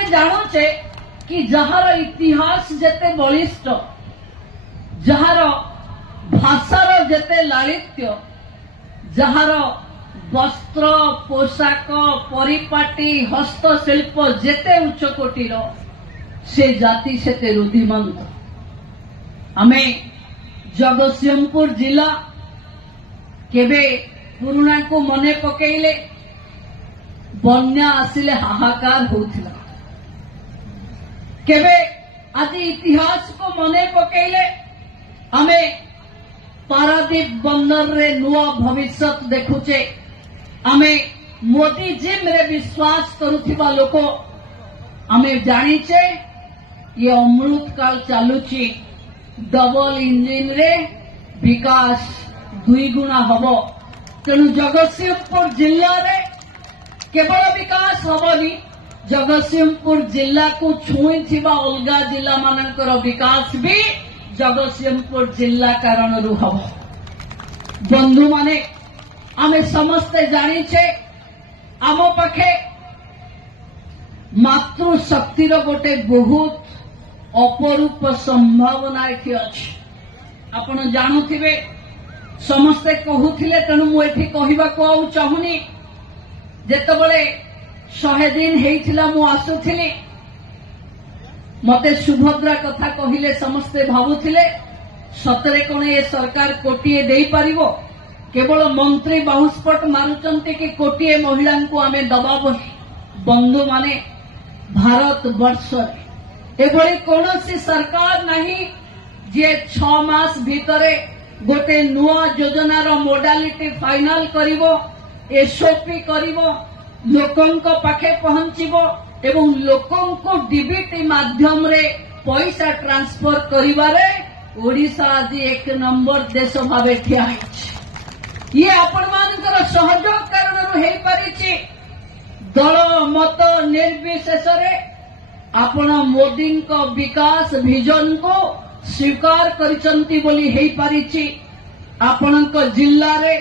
आमे जानुचे कि जहार इतिहास जेते बलिष्ठ, जहार भाषार जेते लालित्य, जहार वस्त्र पोशाक परिपाटी हस्तशिल्प जेते उच्च कोटीर से जाति सेते रुधिमंत। आमे जगतसिंहपुर जिला केबे पुरुणा को मने पकेइले बन्या आसिले हाहाकार होथिला, केबे आदि इतिहास को मने पकेइले आमे पारादीप बंदर रे नुआ भविष्य देखुचे, आमे मोदी जिम रे विश्वास करुथिबा लोको आमे जानिचे ये अमृत काल चालुची, डबल इंजिन रे विकास दुई गुणा हबो। तेणु जगतसिंहपुर जिल्ला रे केवल विकास हबनी, जगतसिंहपुर जिला को छुई थिबा अलगा जिला मानकर विकास भी जगतसिंहपुर जिला कारण रु हबो। बंधु माने आमे समस्ते जानिछे आम पाखे मातृशक्तिर गोटे बहुत अपरूप संभावना एठी अछि। आपण जानुथिबे समस्ते कहूथिले, तेणु मु एठी कहिबाको आउ चाहुनी। जेतबेले 100 दिन हेइथिला मु आसुथिली, मते सुभद्रा कथा कहिले समस्ते भाबुथिले सतरे कोन ए सरकार कोटिए देई पारिबो, केवल मंत्री बाहुस्फोट मारुचंती कि कोटिए महिला को आमे दबाबो। बंधु माने भारत वर्ष एभली कौनसी सरकार नहीं जे 6 मास भितरे गोटे नुआ योजनार मोडालिटी फाइनल करिवो, एसओपी करिवो, लोकंको पाखे पहुंचीबो एवं लोकंको डीबीटी माध्यम रे पैसा ट्रांसफर करिवारे ओडिशा आज 1 नंबर देश भावे ठिया होइछि। ये आपण मानकर सहयोग कारण हेई परिछि। दल मत निर्विशेष रे आपण मोदी को विकास विजन को स्वीकार करिसंती बोली हेई परिछि। आपणक जिल्ला रे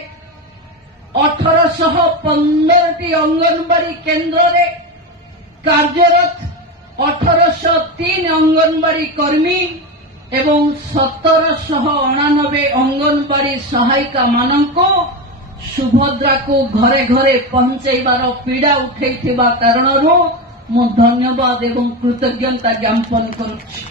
1815 अंगनवाड़ी केन्द्र रे कार्यरत 1803 अंगनवाड़ी कर्मी एवं 1799 अंगनवाड़ी सहायिका मानको सुभद्रा को घरे घरे पहुंचाइबार पीड़ा उठैथिबा कारणरू मु धन्यवाद एवं कृतज्ञता ज्ञापन करुछि।